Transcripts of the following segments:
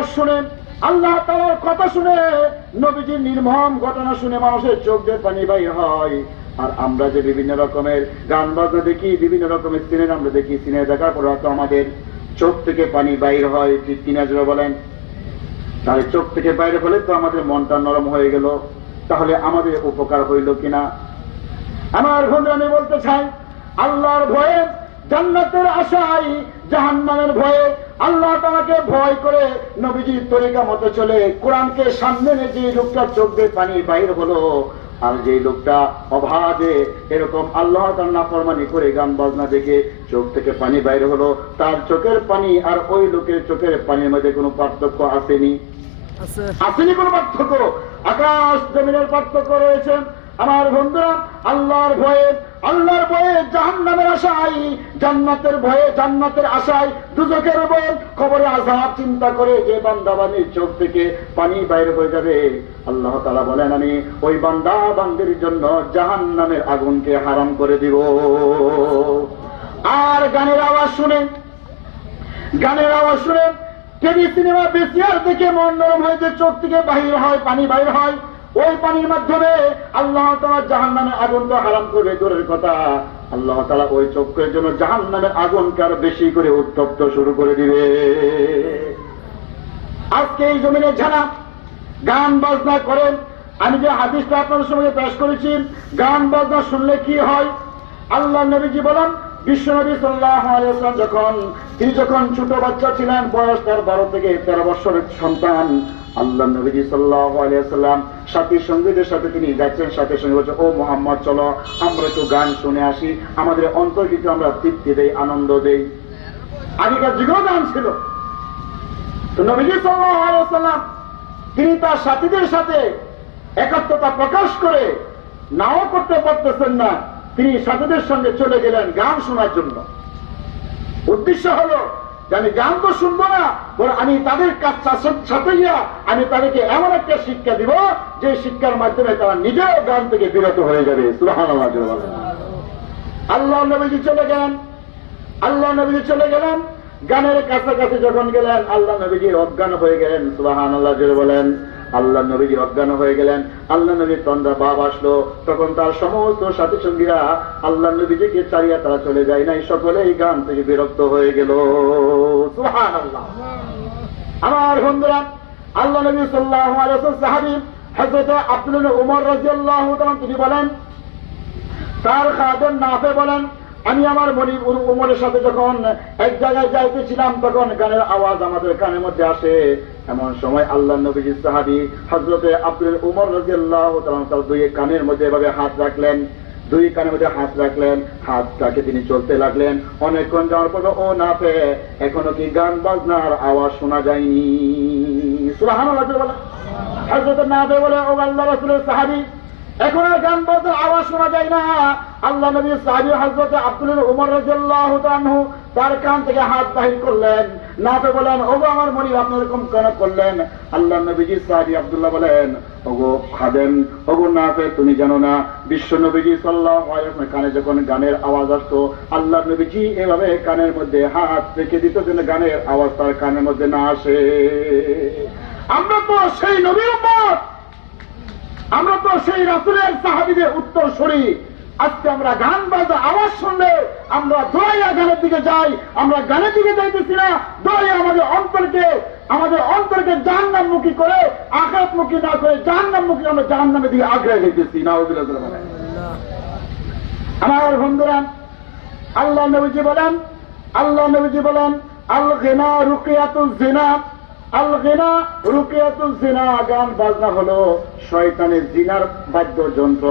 আওয়াজ শুনে, আল্লাহ তাআলার কথা শুনে, নবীজির নির্মম ঘটনা শুনে মানুষের চোখ দিয়ে পানি বাইর হয়। আর আমরা যে বিভিন্ন রকমের গান বাজনা দেখি, বিভিন্ন রকমের সিনেমা আমরা দেখি, সিনেমা দেখার পর তো আমাদের চোখ থেকে পানি বাইর হয়, ঠিক কিনা জোরে বলেন? তাহলে চোখ থেকে বাইরে হলে তো আমাদের মনটা নরম হয়ে গেল, তাহলে আমাদের উপকার হইল কিনা? আমার বন্ধু, আমি বলতে চাই, আল্লাহর ভয়ে, জান্নাতের আশায়, জাহান্নামের ভয়ে, আল্লাহ তাআলাকে ভয় করে নবীজির তরিকা মতো চলে কোরআনকে সামনে এনে যে লোকটার চোখ দিয়ে পানি বাইর হলো, আর যে লোকটা অবাধে এরকম আল্লাহ তাআলার নাফরমানি করে গান বাজনা দেখে চোখ থেকে পানি বাইর হলো, তার চোখের পানি আর ওই লোকের চোখের পানির মধ্যে কোনো পার্থক্য আসেনি? আসেনি কোনো পার্থক্য? আকাশ জমিনের পার্থক্য রয়েছে। আমার বন্ধুরা, আল্লাহর ভয়ে, আল্লাহর ভয়ে জাহান্নামের আশায়, জান্নাতের ভয়ে, জান্নাতের আশায়, দুজকের ভয়ে, কবরে আযাব চিন্তা করে যে বান্দা বান্দির চোখ থেকে পানি বাইর হয়ে যাবে, আল্লাহ তাআলা বলেন আমি ওই বান্দা বান্দির জন্য জাহান্নামের আগুনকে হারাম করে দিব। আর গানের আওয়াজ শুনে, গানের আওয়াজ শুনে, টিভি সিনেমা বিসিআর দেখে মন নরম হয়ে যে চোখ থেকে বাহির হয়, পানি বাইর হয়, ওই পানির মাধ্যমে আল্লাহ তাআলা জাহান্নামের আগুনকে হারাম করবে দূরের কথা, আল্লাহ তাআলা ওই চোখের জন্য জাহান্নামের আগুনকে আরো বেশি করে উত্তপ্ত শুরু করে দিবে। আজকে এই জমিনে যারা গান বাজনা করেন, আমি যে হাদিসটা আপনাদের সঙ্গে পেশ করেছি, গান বাজনা শুনলে কি হয়? আল্লাহ নবীজি বলেন, বিশ্বনবী সাল্লাল্লাহু আলাইহি ওয়াসাল্লাম তিনি যখন ছোট বাচ্চা ছিলেন, বয়স তার 12 থেকে 13 বছরের সন্তান, আল্লাহ নবীজি সাল্লাল্লাহু আলাইহি ওয়াসাল্লাম সাথী সঙ্গীদের সাথে তিনি যাচ্ছেন, সাথে সঙ্গে বলছে, ও মুহাম্মদ চলো আমরা একটু গান শুনে আসি, আমাদের অন্তর্কে আমরা তৃপ্তি দেই, আনন্দ দেই। আগেকার যুগেও গান ছিল। তো নবীজি সাল্লাল্লাহু আলাইহি ওয়াসাল্লাম তিনি তার সাথীদের সাথে একাত্মতা প্রকাশ করে নাও করতে পারতেছেন না, তিনি সাথীদের সঙ্গে চলে গেলেন গান শোনার জন্য। উদ্দেশ্য হলো যে আমি গান তো শুনবো না, বরং আমি তাদের সাথে গিয়া আমি তাদেরকে এমন একটা শিক্ষা দিব যে শিক্ষার মাধ্যমে তারা নিজেও গান থেকে বিরত হয়ে যাবে। সুবহানাল্লাহ। আল্লাহ নবীজি চলে গেলেন, আল্লাহ নবীজি চলে গেলেন, গানের কাছাকাছি যখন গেলেন আল্লাহ নবীজি অজ্ঞান হয়ে গেলেন। সুবহানাল্লাহ জোরে বলেন। আল্লাহ নবীজি অজ্ঞান হয়ে গেলেন, আল্লাহ নবীর তন্দ্রা ভাব আসলো, তখন তার সমস্ত সাথী সঙ্গীরা আল্লাহ নবীজিকে ছাড়িয়া তারা চলে যায় নাই, সকলেই গান থেকে বিরক্ত হয়ে গেল। সুবহানাল্লাহ। আমার বন্ধুরা, আল্লাহ নবী সাল্লাল্লাহু আলাইহি ওয়াসাল্লাম সাহাবী হযরত আব্দুল্লাহ উমর রাদিয়াল্লাহু তাআলা তিনি বলেন, তার খাদেম নাফে বলেন, আমি আমার মনিব উমরের সাথে যখন এক জায়গায় যাইতেছিলাম, তখন গানের আওয়াজ আমাদের কানের মধ্যে আসে। এমন সময় আল্লাহ নবীর সাহাবী হযরত আব্দুল উমর রাদিয়াল্লাহু তাআলা তার দুই কানের মধ্যে এভাবে হাত রাখলেন, দুই কানের মধ্যে হাত রাখলেন, হাতটাকে তিনি চলতে লাগলেন। অনেকক্ষণ যাওয়ার পর, ও নাফে, এখনো কি গান বাজনার আওয়াজ শোনা যায়নি? সুবহানাল্লাহ বলে হযরত নাফে বলে, ও আল্লাহ রাসূলের সাহাবী, এখন আর গান বাজনার আওয়াজ শোনা যায় না। আল্লাহ নবীর সাহাবী হযরত আব্দুল উমর রাদিয়াল্লাহু তাআলা তার কান থেকে হাত বাহির করলেন। নাফে বলেন, ওগো আমার মনিব, আপনি এরকম কেন করলেন? আল্লাহ নবীজির সাহাবী আব্দুল্লাহ বলেন, ওগো খাদেম, ওগো নাফে, তুমি জানো না বিশ্ব নবীজি সাল্লাল্লাহু আলাইহি ওয়াসাল্লাম কানে যখন গানের আওয়াজ আসতো, আল্লাহ নবীজি এভাবে কানের মধ্যে হাত রেখে দিত যেন গানের আওয়াজ তার কানের মধ্যে না আসে। আমরা তো সেই নবীর উম্মত, আমরা তো সেই রাসূলের সাহাবীদের উত্তরসূরি। আজকে আমরা গান বাজা আওয়াজ শুনলে আমরা দৌড়াইয়া গানের দিকে যাই। আমরা গানের দিকে যাইতেছি না, দৌড়াইয়া আমাদের অন্তরকে জাহান্নামমুখী করে, আখিরাতমুখী না করে জাহান্নামমুখী আমরা জাহান্নামের দিকে আগ্রহে যাইতেছি। নাউযুবিল্লাহ। আমার বন্ধুরা, আল্লাহ নবীজি বলেন, আল গিনা রুকিয়াতুজ জিনা, আল গিনা রুকিয়াতুজ জিনা, গান বাজনা হলো শয়তানের জিনার বাদ্যযন্ত্র।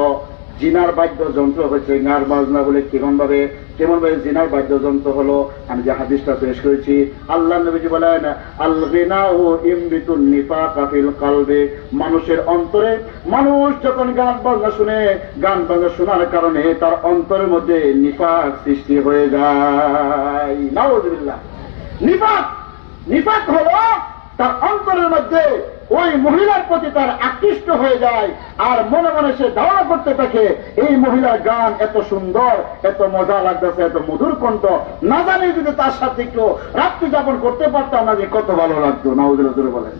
জিনার বাদ্যযন্ত্র হচ্ছে গান বাজনা বলে। কেমন ভাবে জিনার বাদ্যযন্ত্র হলো? আমি যে হাদিসটা পেশ করেছি, আল্লাহ নবীজি বলেন, আল গিনাউ ইমবিতুন নিফাকা ফিল কলবি, মানুষের অন্তরে, মানুষ যখন গান বাজনা শুনে, গান বাজনা শোনার কারণে তার অন্তরের মধ্যে নিফাক সৃষ্টি হয়ে যায়। নাউযুবিল্লাহ। নিফাক হলো তার অন্তরের মধ্যে ওই মহিলার প্রতি তার আকৃষ্ট হয়ে যায়, আর মনে মনে সে ধারণা করতে থাকে এই মহিলার গান এত সুন্দর, এত মজা লাগতেছে, এত মধুর কণ্ঠ, না জানি যদি তার সাথে একটু রাত্রি যাপন করতে পারতাম না যে কত ভালো লাগতো। নাউযুবিল্লাহ বলেন।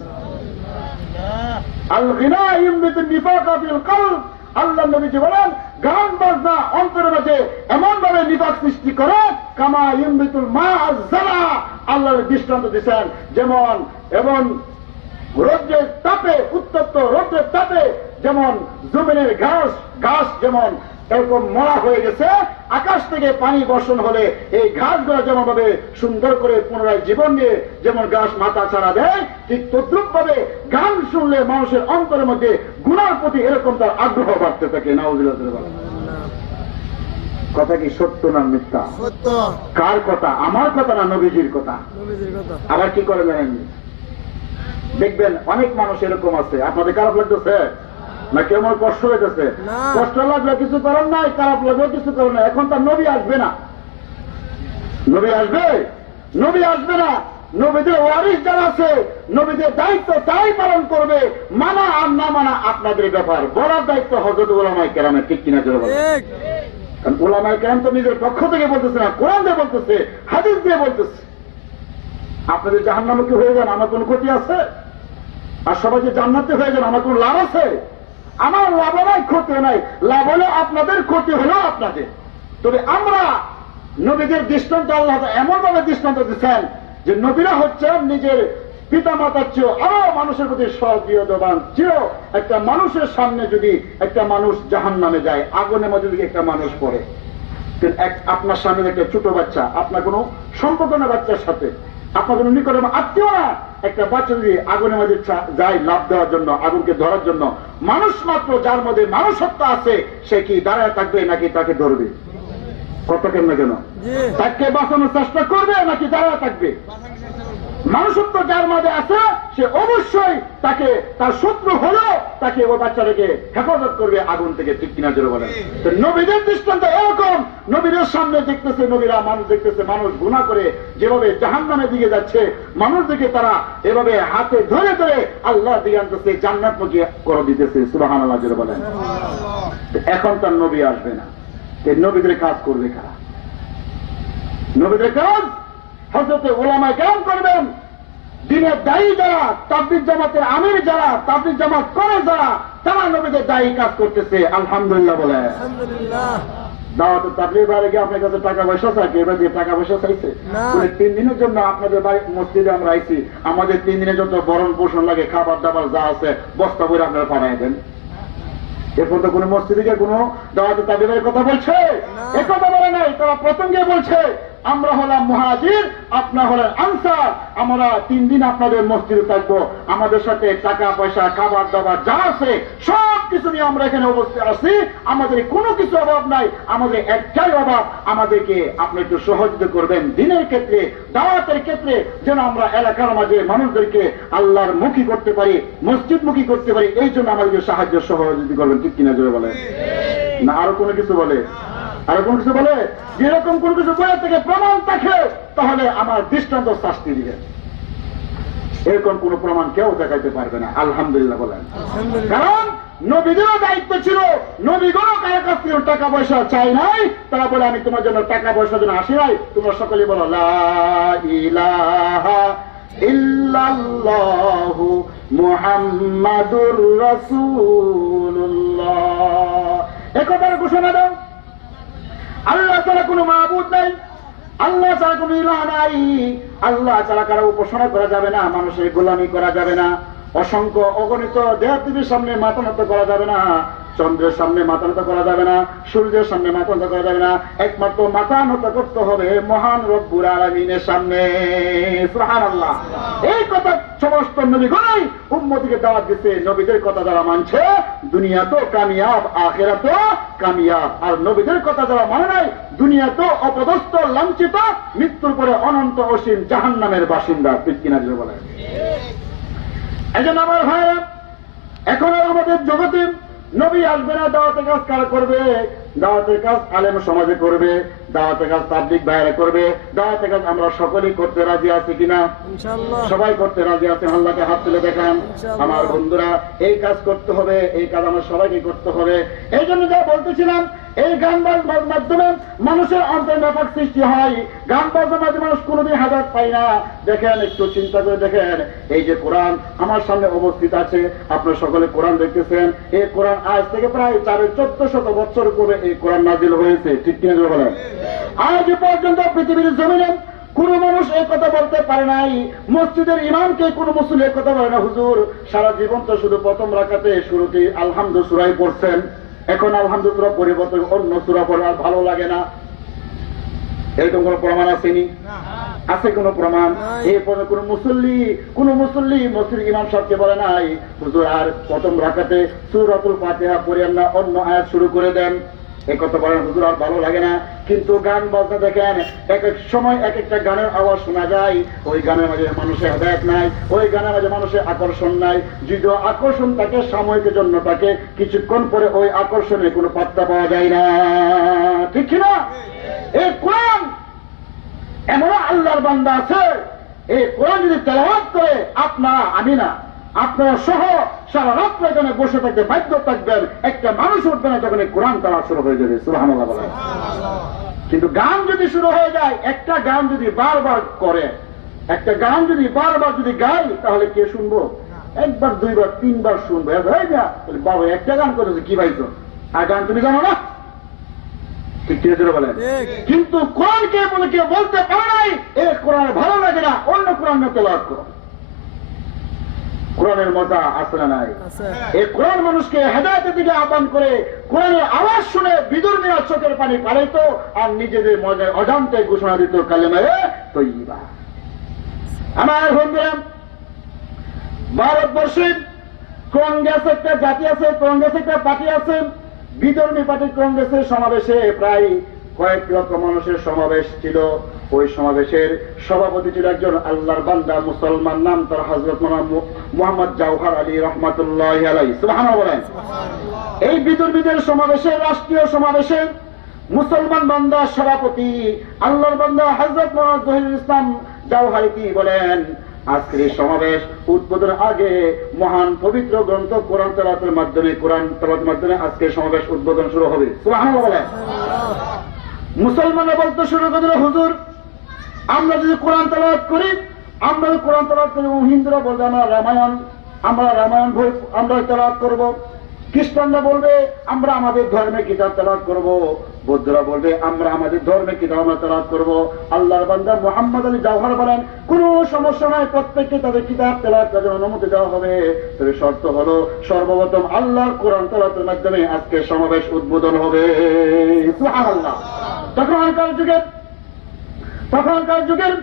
আল গিনা ইউমবিতুন নিফাকা ফিল কলব, আল্লাহ নবীজি বলেন গান বাজনা অন্তরের মাঝে এমন ভাবে নিফাক সৃষ্টি করে, কামা ইউমবিতুল মা আয-যারা, আল্লাহর দৃষ্টান্ত দিয়েছেন যেমন এবং রৌদ্রের তাপে, উত্তপ্ত রৌদ্রের তাপে যেমন জমিনের ঘাস যেমন এরকম মরা হয়ে গেছে, আকাশ থেকে পানি বর্ষণ হলে এই ঘাসগুলো যেমন ভাবে সুন্দর করে পুনরায় জীবন নিয়ে যেমন ঘাস মাথা ছাড়া দেয়, ঠিক তদ্রুপ ভাবে গান শুনলে মানুষের অন্তরের মধ্যে গুনার প্রতি এরকম তার আগ্রহ বাড়তে থাকে। নাউযুবিল্লাহ। কথা কি সত্য না মিথ্যা? সত্য। কার কথা? আমার কথা না নবীজির কথা? নবীজির কথা। আবার কি করে জানেন, দেখবেন অনেক মানুষ এরকম আছে, আপনাদের খারাপ লাগতেছে না কেমন কষ্ট হইতেছে? কষ্ট লাগলে কিছু করার নাই, খারাপ লাগলে কিছু করার নাই। এখন তার নবী আসবে না, নবী আসবে, নবী আসবে না। নবীদের ওয়ারিস যারা আছে, নবীদের দায়িত্ব তাই পালন করবে, মানা আর না মানা আপনাদের ব্যাপার। বলার দায়িত্ব হযরত উলামায়ে কেরামের, ঠিক কিনা জোরে বলেন? কারণ উলামায়ে কেরাম তো নিজের পক্ষ থেকে বলতেছে না, কোরআন দিয়ে বলতেছে, হাদিস দিয়ে বলতেছে। আপনাদের জাহান্নামুখী হয়ে যান, আমার কোন ক্ষতি আছে? আর সবাই যে জান্নাতে হয়ে যান, আমার কোন লাভ আছে? আমার লাভ নাই, ক্ষতি নাই। লাভ হলো আপনাদের, ক্ষতি হলো আপনাদের। তবে আমরা নবীদের দৃষ্টান্ত আল্লাহ এমন ভাবে দৃষ্টান্ত দিচ্ছেন যে নবীরা হচ্ছেন নিজের পিতা মাতার চেয়েও আরো মানুষের প্রতি সহৃদয়বান। চেয়েও একটা মানুষের সামনে যদি একটা মানুষ জাহান্নামে যায়, আগুনের মধ্যে যদি একটা মানুষ পড়ে, আপনার সামনে একটা ছোট বাচ্চা, আপনার কোনো সম্পর্ক না বাচ্চার সাথে, আপনার কোনো নিকটে আত্মীয় না, একটা বাচ্চা যদি আগুনের মধ্যে যায় লাভ দেওয়ার জন্য, আগুনকে ধরার জন্য, মানুষ মাত্র যার মধ্যে মানুষত্ব আছে, সে কি দাঁড়ায় থাকবে নাকি তাকে ধরবে? কত কেন কেন তাকে বাঁচানোর চেষ্টা করবে নাকি দাঁড়ায় থাকবে? মানুষত্ব যার মধ্যে আছে সে অবশ্যই তাকে, তার শত্রু হলেও তাকে ও বাচ্চাটাকে হেফাজত করবে আগুন থেকে, ঠিক কিনা জোরে বলেন? নবীদের দৃষ্টান্ত এরকম, নবীদের সামনে দেখতেছে, নবীরা মানুষ দেখতেছে, মানুষ গুনাহ করে যেভাবে জাহান্নামের দিকে যাচ্ছে, মানুষ দিকে তারা এভাবে হাতে ধরে ধরে আল্লাহ দিকে আনতেছে, জান্নাতমুখী করে দিতেছে। সুবহানাল্লাহ জোরে বলেন। এখন তার নবী আসবে না, নবীদের কাজ করবে কারা? নবীদের কাজ হযরত উলামায়ে কেরাম করবেন। দিনের দায়ী যারা, তাবলীগ জামাতের আমির যারা, তাবলীগ জামাত করে যারা, তারা নবীদের দায়ী কাজ করতেছে। আলহামদুলিল্লাহ বলে। দাওয়াতুল তাবলীগ বারে গিয়ে আপনার কাছে টাকা পয়সা চাই, এবার যে টাকা পয়সা চাইছে 3 দিনের জন্য আপনাদের মসজিদে আমরা আইছি, আমাদের 3 দিনের জন্য বরণ পোষণ লাগে, খাবার দাবার যা আছে বস্তা করে আপনারা পাঠাই দেন। এরপর তো কোন মসজিদে গিয়ে কোন দাওয়াতুল তাবলীগের কথা বলছে? এ কথা বলে নাই। তারা প্রথম গিয়ে বলছে আমরা হলাম মুহাজির, আপনারা হলেন আনসার, আমরা 3 দিন আপনাদের মসজিদে থাকবো, আমাদের সাথে টাকা পয়সা খাবার দাবার যা আছে সব কিছু নিয়ে আমরা এখানে উপস্থিত আছি, আমাদের কোনো কিছু অভাব নাই, আমাদের একটাই অভাব, আমাদেরকে আপনি একটু সহযোগিতা করবেন দিনের ক্ষেত্রে, দাওয়াতের ক্ষেত্রে, যেন আমরা এলাকার মাঝে মানুষদেরকে আল্লাহর মুখী করতে পারি, মসজিদ মুখী করতে পারি, এই জন্য আমাদেরকে সাহায্য সহযোগিতা করবেন, ঠিক কিনা জোরে বলে? না আরো কোনো কিছু বলে? আরো কোন কিছু বলে? যেরকম কোন কিছু বইয়ের থেকে প্রমাণ থাকে তাহলে আমার দৃষ্টান্ত শাস্তি দিবে। এরকম কোন প্রমাণ কেউ দেখাইতে পারবে না। আলহামদুলিল্লাহ বলেন। কারণ নবীদেরও দায়িত্ব ছিল, নবীগণও কারো কাছ থেকে টাকা পয়সা চাই নাই, তারা বলে আমি তোমার জন্য টাকা পয়সার জন্য আসি নাই। তোমরা সকলে বলো লা ইলাহা ইল্লাল্লাহু মুহাম্মাদুর রাসূলুল্লাহ, একথার ঘোষণা দাও। আল্লাহ ছাড়া কোনো মাবুদ নাই, আল্লাহ ছাড়া কোনো ইলাহ নাই, আল্লাহ ছাড়া কারো উপাসনা করা যাবে না, মানুষের গোলামি করা যাবে না, অসংখ্য অগণিত দেবদেবীর সামনে মাথা নত করা যাবে না, চন্দ্রের সামনে মাথা নত করা যাবে না, সূর্যের সামনে মাথা নত করা যাবে না, একমাত্র মাথা নত করতে হবে মহান রব্বুল আলামিনের সামনে। সুবহানাল্লাহ। এই কথা সমস্ত নবীগণই উম্মতিকে দাওয়াত দিতে, নবীদের কথা যারা মানছে দুনিয়া তো কামিয়াব, আখিরাত তো কামিয়াব। আর নবীদের কথা যারা মানে নাই, দুনিয়া তো অপদস্থ, লাঞ্ছিত, মৃত্যুর পরে অনন্ত অসীম জাহান্নামের বাসিন্দা, ঠিক কিনা জোরে বলে? এই জন্য আমার ভাইরা, এখন আমাদের জগতে নবী আসবে না, দাওয়াতের কাজ কারা করবে? দাওয়াতের কাজ আলেম সমাজে করবে, দাওয়াতের কাজ তাবলীগ ভাইরা করবে, দাওয়াতের কাজ আমরা সকলেই করতে রাজি আছি কিনা? সবাই করতে রাজি আছে? আল্লাহকে হাত তুলে দেখান। আমার বন্ধুরা, এই কাজ করতে হবে, এই কাজ আমরা সবাইকে করতে হবে। এই জন্য যা বলতেছিলাম, এই গান বাজনার মাধ্যমে মানুষের অন্তরে ব্যাপক সৃষ্টি হয়। গান বাজনার মাধ্যমে মানুষ কোনোদিন হাজার পায় না। দেখেন, একটু চিন্তা করে দেখেন, এই যে কোরআন আমার সামনে অবস্থিত আছে, আপনারা সকলে কোরআন দেখতেছেন। এই কোরআন আজ থেকে প্রায় 1400 বছর পূর্বে এই কোরআন নাজিল হয়েছে, ঠিক কিনা বলেন? আজ পর্যন্ত পৃথিবীর জমিনে কোন মানুষ এই কথা বলতে পারে নাই, মসজিদের ইমামকে কোন মুসলিম এই কথা বলে না, হুজুর সারা জীবন তো শুধু প্রথম রাকাতে শুরুতে আলহামদু সূরাই পড়ছেন, এখন আলহামদু সূরা পরিবর্তন অন্য সূরা পড়ে আর ভালো লাগে না। এরকম কোন প্রমাণ আসেনি? আছে কোন প্রমাণ? এই পরে কোন মুসল্লি মসজিদ ইমাম সাহেবকে বলে নাই, হুজুর আর প্রথম রাকাতে সূরাতুল ফাতিহা পড়েন না, অন্য আয়াত শুরু করে দেন। এই কথা বলেন, হুজুর আর ভালো লাগে না। কিন্তু গান বাজনা দেখেন, এক এক সময় এক একটা গানের আওয়াজ শোনা যায়, ওই গানের মাঝে মানুষের হেদায়েত নাই, ওই গানের মাঝে মানুষের আকর্ষণ নাই। যদি আকর্ষণ থাকে সাময়িকের জন্য থাকে, কিছুক্ষণ পরে ওই আকর্ষণের কোনো পাত্তা পাওয়া যায় না, ঠিক কিনা? এই কোরআন এমন আল্লাহর বান্দা আছে, এই কোরআন যদি তেলাওয়াত করে আমি না, আপনারা সহ সারা রাত্র এখানে বসে থাকতে বাধ্য থাকবেন, একটা মানুষ উঠবে না যখন এই কোরআন তারা শুরু হয়ে যাবে। সুবহানাল্লাহ বলেন। কিন্তু গান যদি শুরু হয়ে যায়, একটা গান যদি বারবার করে, একটা গান যদি বারবার যদি গাই, তাহলে কে শুনবো? একবার, দুইবার, তিনবার শুনবো। বাবা একটা গান করেছে, কি ভাইছো? আর গান তুমি জানো না? বলেন। কিন্তু কোরআনকে বলে কেউ বলতে পারে নাই এ কোরআন ভালো লাগে না, অন্য কোরআন তেলাওয়াত করো। কোরআনের মজা আছে না নাই? এই কোরআন মানুষকে হেদায়েতের দিকে আহ্বান করে, কোরআনের আওয়াজ শুনে বিদুর মিয়া চোখের পানি পালাইত আর নিজেদের মজায় অজান্তে ঘোষণা দিত কালেমায়ে তয়্যিবা। আমার বন্ধুরা, ভারতবর্ষে কংগ্রেস একটা জাতি আছে, কংগ্রেস একটা পার্টি আছে। বিধর্মী পার্টি কংগ্রেসের সমাবেশে প্রায় কয়েক লক্ষ মানুষের সমাবেশ ছিল। ওই সমাবেশের সভাপতি ছিল একজন আল্লাহর বান্দা মুসলমান, নাম তার হযরত মুহাম্মদ জওহর আলী রহমাতুল্লাহি আলাইহি। সুবহানাল্লাহ বলেন। এই বিধর্মীদের সমাবেশে, রাষ্ট্রীয় সমাবেশে মুসলমান বান্দা সভাপতি আল্লাহর বান্দা হযরত মুহাম্মদ জহিরুল ইসলাম জওহরি কি বলেন, আজকের এই সমাবেশ উদ্বোধনের আগে মহান পবিত্র গ্রন্থ কোরআন তেলাওয়াতের মাধ্যমে, কোরআন তেলাওয়াতের মাধ্যমে আজকের সমাবেশ উদ্বোধন শুরু হবে। সুবহানাল্লাহ বলেন। মুসলমানরা বলতে শুরু করে, হুজুর আমরা যদি কোরআন তেলাওয়াত করি, হিন্দুরা বলবে আমরা রামায়ণ বই আমরা তেলাওয়াত করব, খ্রিস্টানরা বলবে আমরা আমাদের ধর্মের কিতাব তেলাওয়াত করব, বৌদ্ধরা বলবে আমরা আমাদের ধর্মের কিতাব আমরা তেলাওয়াত করব। আল্লাহর বান্দা মুহাম্মদ আলী জওহর বলেন, কোন সমস্যা নাই, প্রত্যেককে তাদের কিতাব তেলাওয়াত করার অনুমতি দেওয়া হবে, তবে শর্ত হলো সর্বপ্রথম আল্লাহর কোরআন তেলাওয়াতের মাধ্যমে আজকে সমাবেশ উদ্বোধন হবে। সুবহানাল্লাহ। তখনকার যুগের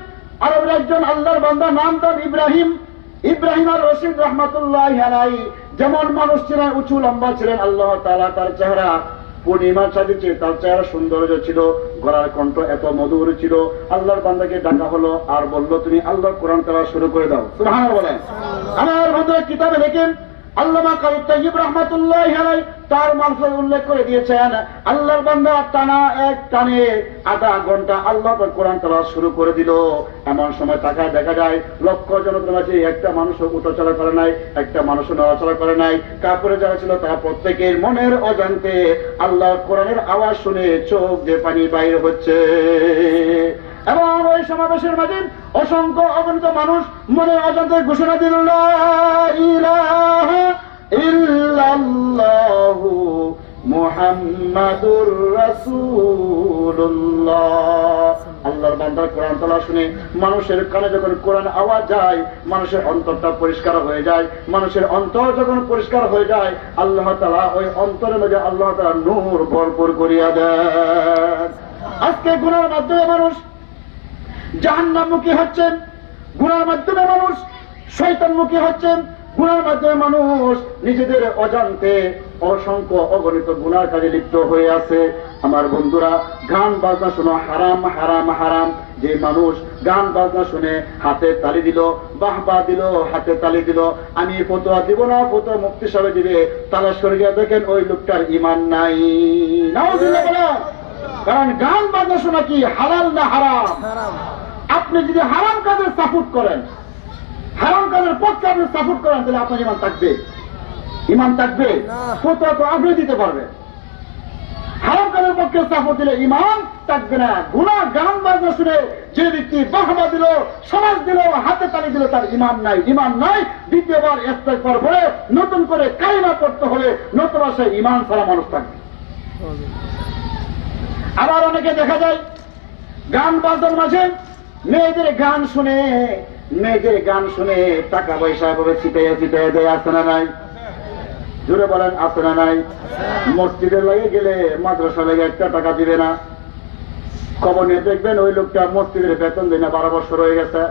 আরবের একজন আল্লাহর বান্দা, নাম তার ইব্রাহিম আর রশিদ রহমাতুল্লাহি আলাইহি, যেমন মানুষ ছিলেন, উঁচু লম্বা ছিলেন, আল্লাহ তাআলা তার চেহারা পূর্ণিমা সাজিয়েছে, তার চেহারা সৌন্দর্য ছিল, গলার কণ্ঠ এত মধুর ছিল। আল্লাহর বান্দাকে ডাকা হলো আর বলল, তুমি আল্লাহর কোরআন তেলাওয়াত শুরু করে দাও। সুবহানাল্লাহ বলেন। আমার বন্ধুরা, কিতাবে দেখেন আল্লামা কারি তাইয়্যিব রাহমাতুল্লাহি আলাইহি তার মানসুর উল্লেখ করে দিয়েছেন, আল্লাহর বান্দা এক টানে আধা ঘন্টা আল্লাহ কোরআন তেলাওয়াত শুরু করে দিল। এমন সময় তাকায় দেখা যায় লক্ষ জনতার মাঝে একটা মানুষও উঠাচলা করে নাই, একটা মানুষও নড়াচড়া করে নাই। কাপড়ে যারা ছিল তারা প্রত্যেকের মনের অজান্তে আল্লাহর কোরআনের আওয়াজ শুনে চোখ দিয়ে পানি বাইরে হচ্ছে। এবং ওই সমাবেশের মাঝে অসংখ্য অগণিত মানুষ মনের অজান্তে ঘোষণা দিল, লা ইলাহা ইল্লাল্লাহু মুহাম্মাদুর রাসূলুল্লাহ। আল্লাহর বান্দার কোরআন তেলাওয়াত শুনে মানুষের কানে যখন কোরআন আওয়াজ যায়, মানুষের অন্তরটা পরিষ্কার হয়ে যায়। মানুষের অন্তর যখন পরিষ্কার হয়ে যায়, আল্লাহ তাআলা ওই অন্তরের মধ্যে আল্লাহ তাআলা নূর ভরপুর করিয়া দেন। আজকে গুনাহের মাধ্যমে মানুষ জাহান্নামমুখী হচ্ছেন, গুনাহের মাধ্যমে মানুষ শয়তানমুখী হচ্ছেন, গুনাহের মাধ্যমে মানুষ নিজেদের অজান্তে অসংখ্য অগণিত গুনার কাজে লিপ্ত হয়ে আছে। আমার বন্ধুরা, গান বাজনা শোনো হারাম হারাম হারাম। যে মানুষ গান বাজনা শুনে হাতে তালি দিল, বাহবা দিল, হাতে তালি দিল, আমি ফতোয়া দিব না, ফতোয়া মুফতি সাহেব দিবে, তালাশ করে গিয়ে দেখেন ওই লোকটার ঈমান নাই। নাউযুবিল্লাহ বলেন। কারণ গান বাজনা শোনা কি হালাল না হারাম? আপনি যদি হারাম কাজের সাপোর্ট করেন, হারাম কাজের পক্ষে আপনি সাপোর্ট করেন, তাহলে আপনার ঈমান থাকবে? ঈমান থাকবে? ফতোয়া তো আপনি দিতে পারবেন। হারাম কাজের পক্ষে সাপোর্ট দিলে ঈমান থাকবে না। গুনাহ গান বাজনা শুনে যে ব্যক্তি বাহবা দিল, সমাজ দিল, হাতে তালি দিল, তার ঈমান নাই। ঈমান নাই, দ্বিতীয়বার ইস্তেগফার পড়ে নতুন করে কালিমা পড়তে হবে, নতুবা সে ঈমান ছাড়া মানুষ থাকবে। আবার অনেকে দেখা যায় গান বাজনার মাঝে মেয়েদের গান শুনে টাকা পয়সা ভাবে ছিটাইয়া দেয়। আছে না নাই? জুড়ে বলেন, আছে না নাই? মসজিদের লাগে গেলে মাদ্রাসা লাগে একটা টাকা দিবে না। খবর নিয়ে দেখবেন ওই লোকটা মসজিদের বেতন দেয় না, 12 বছর হয়ে গেছে,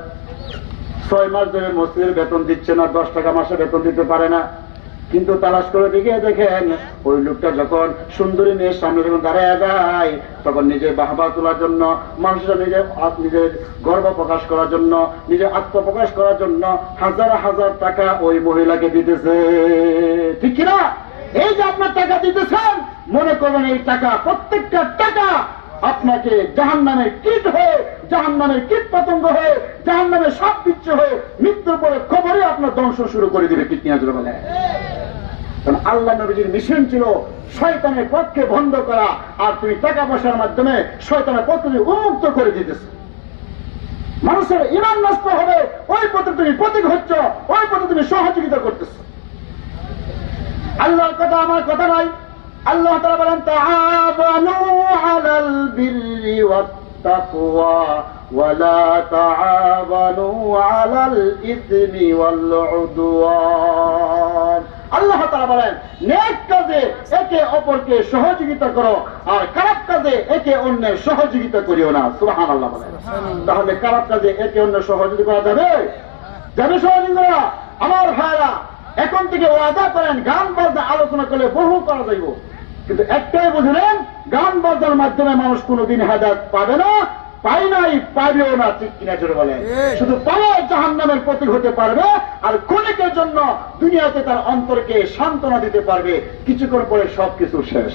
6 মাস ধরে মসজিদের বেতন দিচ্ছে না, 10 টাকা মাসে বেতন দিতে পারে না। কিন্তু তালাশ করে দিকে দেখেন ওই লোকটা যখন সুন্দরী মেয়ের সামনে যখন দাঁড়ায় যায়, তখন নিজের বাহবা তোলার জন্য, মানুষরা নিজের গর্ব প্রকাশ করার জন্য, নিজের আত্মপ্রকাশ করার জন্য হাজার হাজার টাকা ওই মহিলাকে দিতেছে। ঠিক কিনা? এই যে আপনার টাকা দিতেছেন, মনে করবেন এই টাকা, প্রত্যেকটা টাকা আপনাকে জাহান্নামের কীট হয়ে, জাহান্নামের কীট পতঙ্গ হয়ে, জাহান্নামের সাপ বিচ্ছু হয়ে মৃত্যুর পরে খবরে আপনার ধ্বংস শুরু করে দিবে। ঠিক নিয়ে বলে। কারণ আল্লাহ নবীজির মিশন ছিল শয়তানের পথকে বন্ধ করা, আর তুমি টাকা পয়সার মাধ্যমে শয়তানের পথ তুমি উন্মুক্ত করে দিতেছে। মানুষের ঈমান নষ্ট হবে, ওই পথে তুমি প্রতীক হচ্ছ, ওই পথে তুমি সহযোগিতা করতেছ। আল্লাহর কথা আমার কথা নয়। আল্লাহ তাআলা বলেন, তাআবানু আলাল বিররি ওয়াত তাকওয়া ওয়া লা তাআবানু আলাল ইসমি ওয়াল উদওয়ান। আল্লাহ তাআলা বলেন, নেক কাজে একে অপরকে সহযোগিতা করো, আর খারাপ কাজে একে অন্যের সহযোগিতা করিও না। সুবহানাল্লাহ বলেন। তাহলে খারাপ কাজে একে অন্যের সহযোগিতা করা যাবে? সহযোগিতা? আমার ভাইরা, এখন থেকে ওয়াদা করেন, গান বাজনা আলোচনা করলে বহু করা যাইব, কিন্তু একটাই বুঝলেন, গান বাজনার মাধ্যমে মানুষ কোনোদিন হেদায়েত পাবে না, পায় নাই, পাবেও না। ঠিক কিনা জোরে বলেন? শুধু পাওয়া জাহান্নামের প্রতীক হতে পারবে, আর ক্ষণিকের জন্য দুনিয়াতে তার অন্তরকে সান্ত্বনা দিতে পারবে, কিছুক্ষণ পরে সবকিছু শেষ।